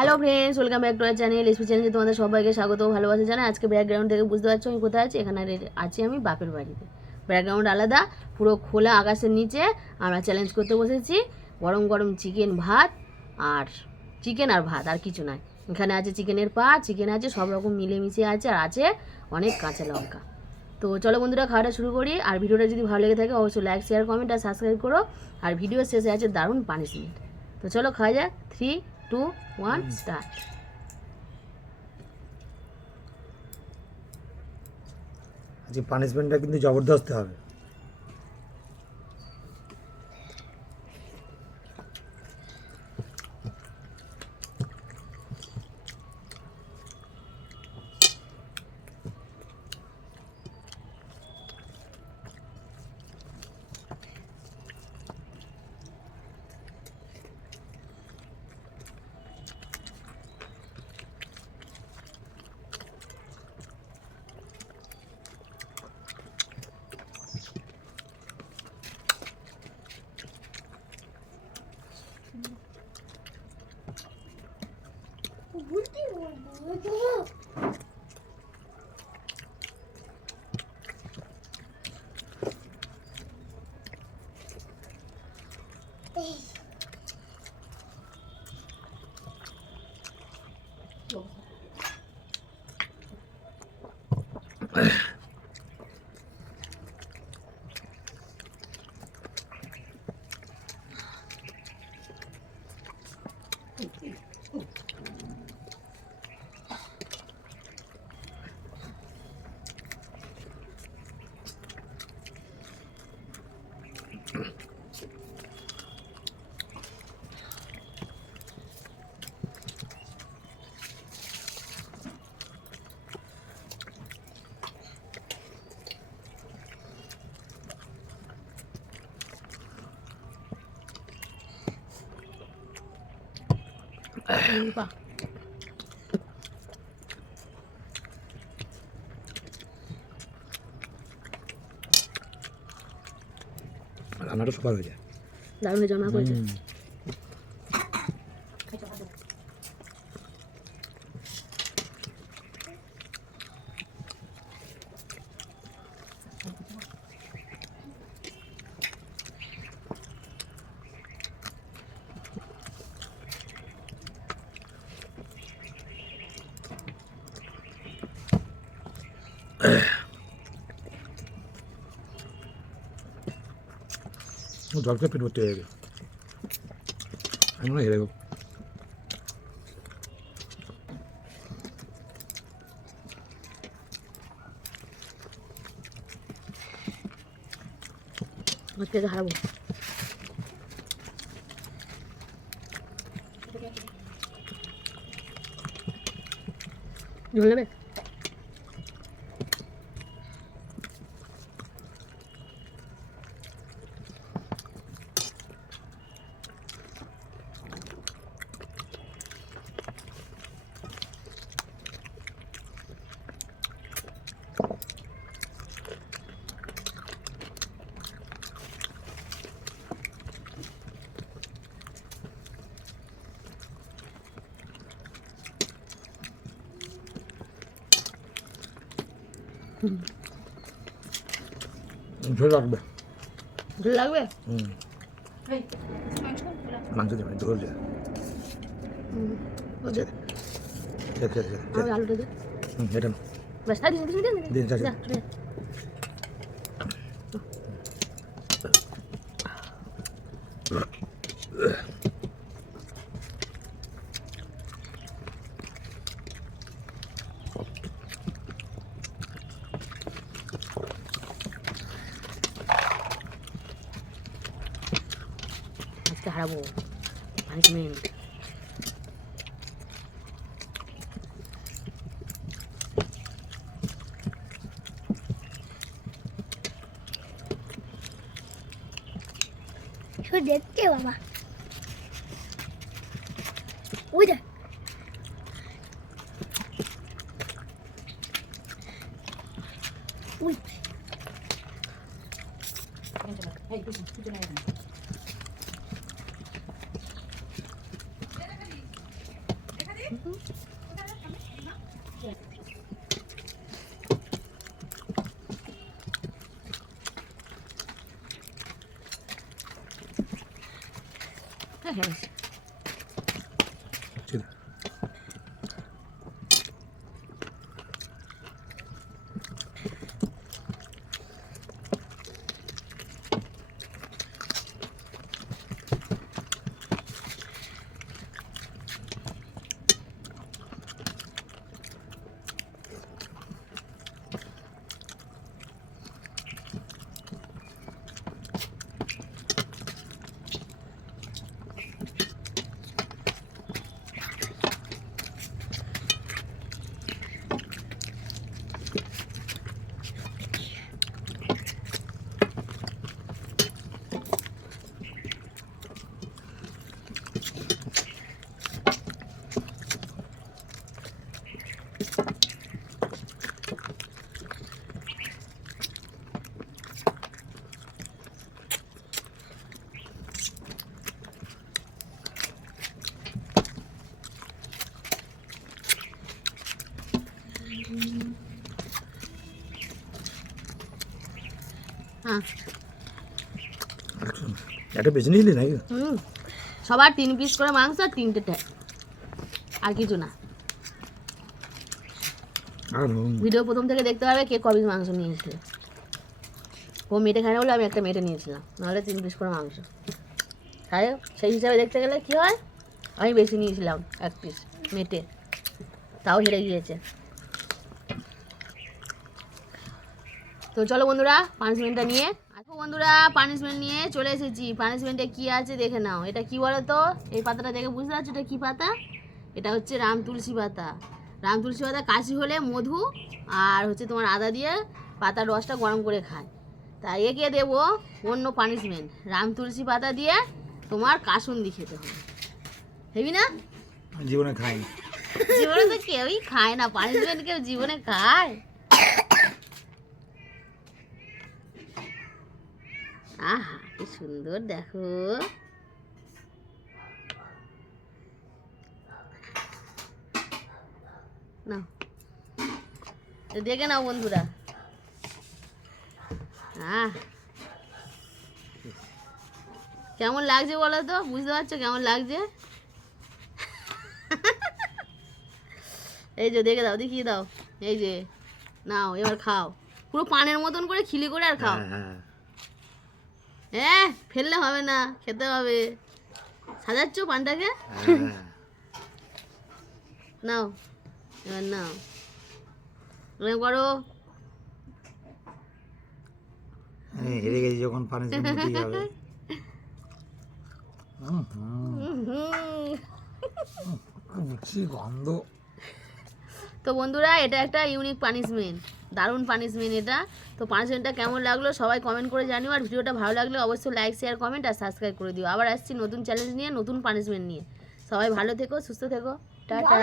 Hello friends, welcome back to our channel. SP চ্যানেলে তোমাদের সবাইকে স্বাগত ও ভালোবাসা জানাই। আজকে ব্যাকগ্রাউন্ড থেকে বুঝতে পারছো আমি কোথায় আছি। এখানে আছি আমি বাপের বাড়িতে। ব্যাকগ্রাউন্ড আলাদা, পুরো খোলা আকাশের নিচে আমরা চ্যালেঞ্জ করতে বসেছি। গরম গরম চিকেন আর ভাত আর কিছু নয়। এখানে আছে চিকেনের পা, চিকেন আছে, সব রকম মিলেমিশে আছে, আর আছে অনেক কাঁচা লঙ্কা। তো চলো বন্ধুরা, খাওয়াটা শুরু করি। আর ভিডিওটা যদি ভালো লেগে থাকে অবশ্যই লাইক, শেয়ার, কমেন্ট আর সাবস্ক্রাইব করো। আর ভিডিওর শেষে আছে দারুণ পানিশমেন্ট। তো চলো খাওয়া যাক। 3, 2, 1 স্টার্ট। আজকে পানিশমেন্টটা কিন্তু জবরদস্ত হবে। রান্নাটা সুপার হয়ে যায়, দারুণ জমা করেছে। জলকে পেট ভর্তি হয়ে যাবে। আমি মনে হয় হেরে যাবো। আজকে হারাবো। ঝোল নেবে? ঝোল লাগবে। ঝোল লাগবে? মাংস দেবে, ঝোল দেবে। আচ্ছা আলুটা দে। এটা না বাস তাই দিন যা, যা। আজকে হারাবো। পানিশমেন্ট। শুধু দেখতে বাবা ওই দেখ ওই হ্যাঁ হ্যাঁ ঠিক। হ্যাঁ একটা বেছে নিলি নাকি? হুম সবার 3 পিস করে মাংস আর 3টে ট্যাগ আর কিছু না। আর ভিডিও প্রথম থেকে দেখতে পারবে কে ক পিস মাংস নিয়েছিল। ও মেটে খায় না বলে আমি একটা মেটে নিয়েছিলাম, নাহলে 3 পিস করে মাংস। তাই সেই হিসাবে দেখতে গেলে কি হয়, আমি বেশি নিয়েছিলাম 1 পিস মেটে, তাও হেরে গিয়েছে। তো চলো বন্ধুরা পানিশমেন্টটা নিয়ে আজকে বন্ধুরা পানিশমেন্ট নিয়ে চলে এসেছি। পানিশমেন্টে কি আছে দেখে নাও। এটা কি বলো তো, এই পাতাটা দেখে বুঝতে পারছো এটা কি পাতা? এটা হচ্ছে রাম তুলসী পাতা। রাম তুলসী পাতা কাশি হলে মধু আর হচ্ছে তোমার আদা দিয়ে পাতার রসটা গরম করে খায়। তাই একে দেবো অন্য পানিশমেন্ট, রাম তুলসী পাতা দিয়ে তোমার কাসুন্দি খেতে হবে। হেবি না? জীবনে খাইনি। জীবনে তো কেউই খায় না পানিশমেন্ট, কেউ জীবনে খায়? আহা কি সুন্দর দেখো। নাও দেখে নাও বন্ধুরা। কেমন লাগছে বলো তো, বুঝতে পারছো কেমন লাগছে? এই যে দেখে দাও, দেখিয়ে দাও। এই যে নাও এবার খাও, পুরো পানের মতন করে খিলি করে আর খাও। হ্যাঁ ফেললে হবে না, খেতে হবে। সাজাচ্ছ পানটাকে? নাও এবার নাও, এরকম করো। হেরে গেছি যখন পানিশমেন্ট নিতেই হবে। বুঝছি গন্ধ। তো বন্ধুরা এটা একটা ইউনিক পানিশমেন্ট, দারুণ পানিশমেন্ট এটা। তো পানিশমেন্টটা কেমন লাগলো সবাই কমেন্ট করে জানিও, আর ভিডিওটা ভালো লাগলে অবশ্যই লাইক শেয়ার কমেন্ট আর সাবস্ক্রাইব করে দিও। আবার আসছি নতুন চ্যালেঞ্জ নিয়ে, নতুন পানিশমেন্ট নিয়ে। সবাই ভালো থেকো, সুস্থ থেকো, টাটা।